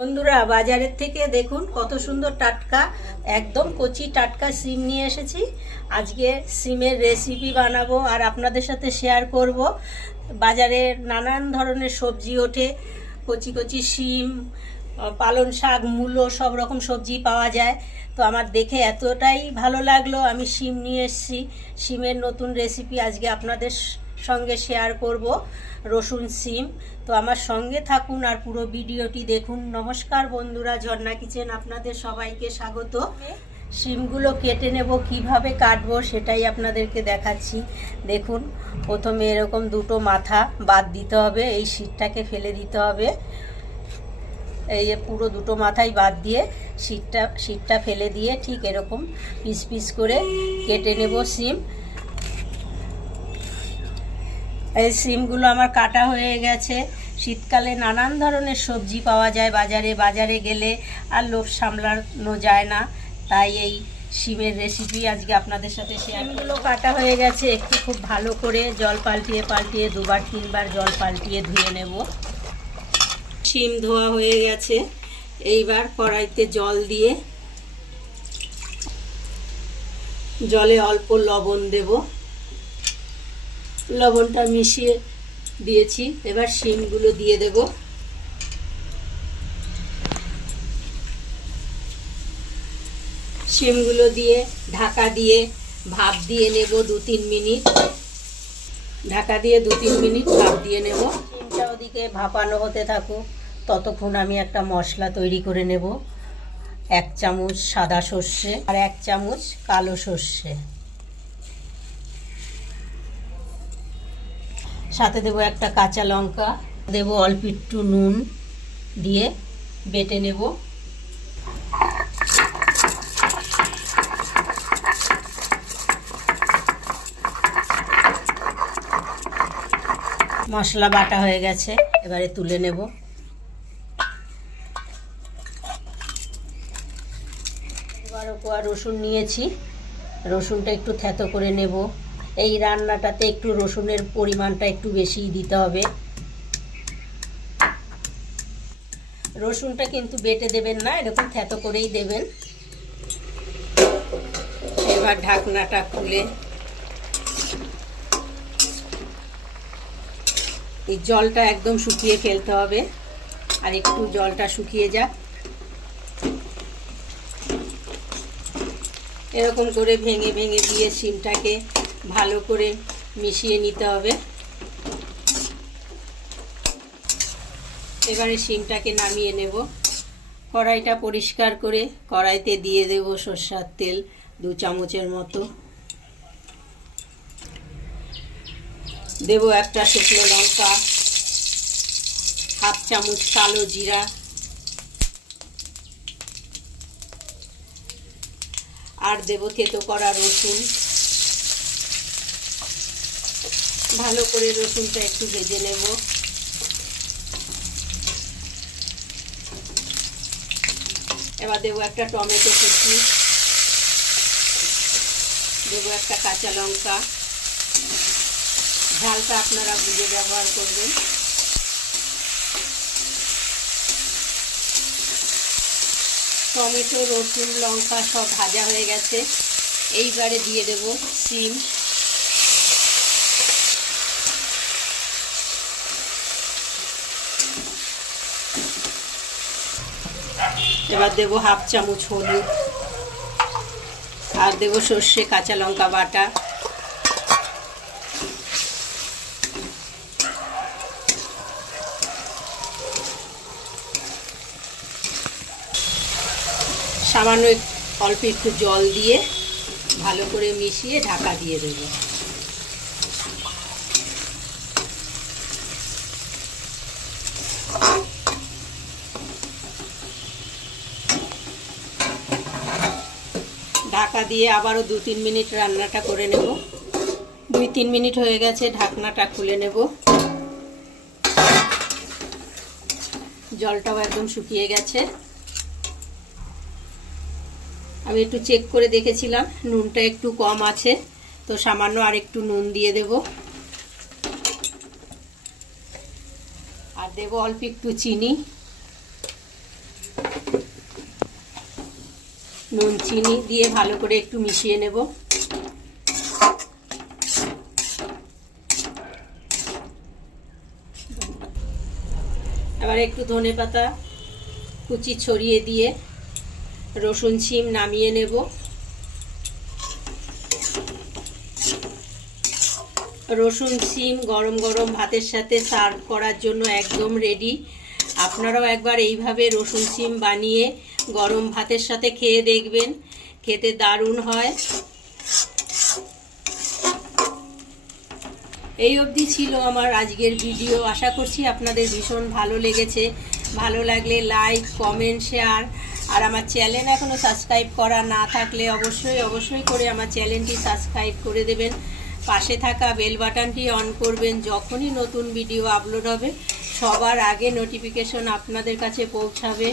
বন্ধুরা বাজারের থেকে দেখুন কত সুন্দর টাটকা একদম কচি টাটকা সিম নিয়ে এসেছি। আজকে সিমের রেসিপি বানাবো আর আপনাদের সাথে শেয়ার করব। বাজারে নানান ধরনের সবজি ওঠে, কচি কচি সিম, পালং শাক, মূলো, সব রকম সবজি পাওয়া যায়। তো আমার দেখে এতটাই ভালো লাগলো, আমি সিম নিয়ে এসেছি। সিমের নতুন রেসিপি আজকে আপনাদের সঙ্গে শেয়ার করব, রসুন সিম। তো আমার সঙ্গে থাকুন আর পুরো ভিডিওটি দেখুন। নমস্কার বন্ধুরা, ঝর্ণা কিচেন আপনাদের সবাইকে স্বাগত। সিমগুলো কেটে নেব, কিভাবে কাটবো সেটাই আপনাদেরকে দেখাচ্ছি। দেখুন, প্রথমে এরকম দুটো মাথা বাদ দিতে হবে, এই সিটটাকে ফেলে দিতে হবে। এই যে পুরো দুটো মাথাই বাদ দিয়ে সিটটা ফেলে দিয়ে ঠিক এরকম পিস পিস করে কেটে নেব সিম। এই সিমগুলো আমার কাটা হয়ে গেছে। শীতকালে নানান ধরনের সবজি পাওয়া যায় বাজারে গেলে আর লোভ সামলানো যায় না, তাই এই সিমের রেসিপি আজকে আপনাদের সাথে সিমগুলো কাটা হয়ে গেছে। একটু খুব ভালো করে জল পাল্টিয়ে দুবার তিনবার জল পাল্টিয়ে ধুয়ে নেব। সিম ধোয়া হয়ে গেছে। এইবার কড়াইতে জল দিয়ে জলে অল্প লবণ দেব, লবণটা মিশিয়ে দিয়েছি। এবার শিমগুলো দিয়ে দেব। শিমগুলো দিয়ে ঢাকা দিয়ে ভাপ দিয়ে নেব 2-3 মিনিট। ঢাকা দিয়ে 2-3 মিনিট ভাপ দিয়ে নেব। শিমটা ওদিকে ভাপানো হতে থাকুক, ততক্ষণ আমি একটা মশলা তৈরি করে নেব। 1 চামচ সাদা সর্ষে আর 1 চামচ কালো সর্ষে, সাথে দেবো একটা কাঁচা লঙ্কা, দেবো অল্প একটু নুন দিয়ে বেটে নেব। মশলা বাটা হয়ে গেছে, এবারে তুলে নেব। এবারও কোয়া রসুন নিয়েছি, রসুনটা একটু থেতো করে নেব। এই রান্নাটাতে একটু রসুনের পরিমাণটা একটু বেশিই দিতে হবে। রসুনটা কিন্তু বেটে দেবেন না, এরকম থেতো করেই দেবেন। এবার ঢাকনাটা খুলে এই জলটা একদম শুকিয়ে ফেলতে হবে, আর একটু জলটা শুকিয়ে যাক। এরকম করে ভেঙে ভেঙে দিয়ে সিমটাকে ভালো করে মিশিয়ে নিতে হবে। এবারে সিমটাকে নামিয়ে নেব। কড়াইটা পরিষ্কার করে কড়াইতে দিয়ে দেব সরষের তেল 2 চামচের মতো। দেব একটা শুকনো লঙ্কা, 1/2 চামচ কালো জিরা, আর দেব থেতো করা রসুন। ভালো করে রসুনটা একটু ভেজে নেব। এবার দেবো একটা টমেটো কুচি, দেবো একটা কাঁচা লঙ্কা। ঝালটা আপনারা বুঝে ব্যবহার করবেন। টমেটো, রসুন, লঙ্কা সব ভাজা হয়ে গেছে। এইবারে দিয়ে দেব সিম। এবার দেব 1/2 চামচ হলুদ, আর দেব সর্ষে কাঁচা লঙ্কা বাটা। সামান্য অল্প একটু জল দিয়ে ভালো করে মিশিয়ে ঢাকা দিয়ে দেব। ঢাকা দিয়ে আবারও 2-3 মিনিট রান্নাটা করে নেব। 2-3 মিনিট হয়ে গেছে, ঢাকনাটা খুলে নেব। জলটাও একদম শুকিয়ে গেছে। আমি একটু চেক করে দেখেছিলাম, নুনটা একটু কম আছে, তো সামান্য আর একটু নুন দিয়ে দেব। আর দেব অল্প একটু চিনি। নুন চিনি দিয়ে ভালো করে একটু মিশিয়ে নেব। এবার একটু ধনেপাতা কুচি ছড়িয়ে দিয়ে রসুন শিম নামিয়ে নেব। রসুন শিম গরম গরম ভাতের সাথে সার্ভ করার জন্য একদম রেডি। আপনারাও একবার এইভাবে রসুন শিম বানিয়ে গরম ভাতের সাথে খেয়ে দেখবেন, খেতে দারুণ হয়। এই অবধি ছিল আমার আজকের ভিডিও। আশা করছি আপনাদের ভীষণ ভালো লেগেছে। ভালো লাগলে লাইক, কমেন্ট, শেয়ার, আর আমার চ্যানেল এখনও সাবস্ক্রাইব করা না থাকলে অবশ্যই করে আমার চ্যানেলটি সাবস্ক্রাইব করে দেবেন। পাশে থাকা বেল বাটনটি অন করবেন। যখনই নতুন ভিডিও আপলোড হবে সবার আগে নোটিফিকেশন আপনাদের কাছে পৌঁছাবে।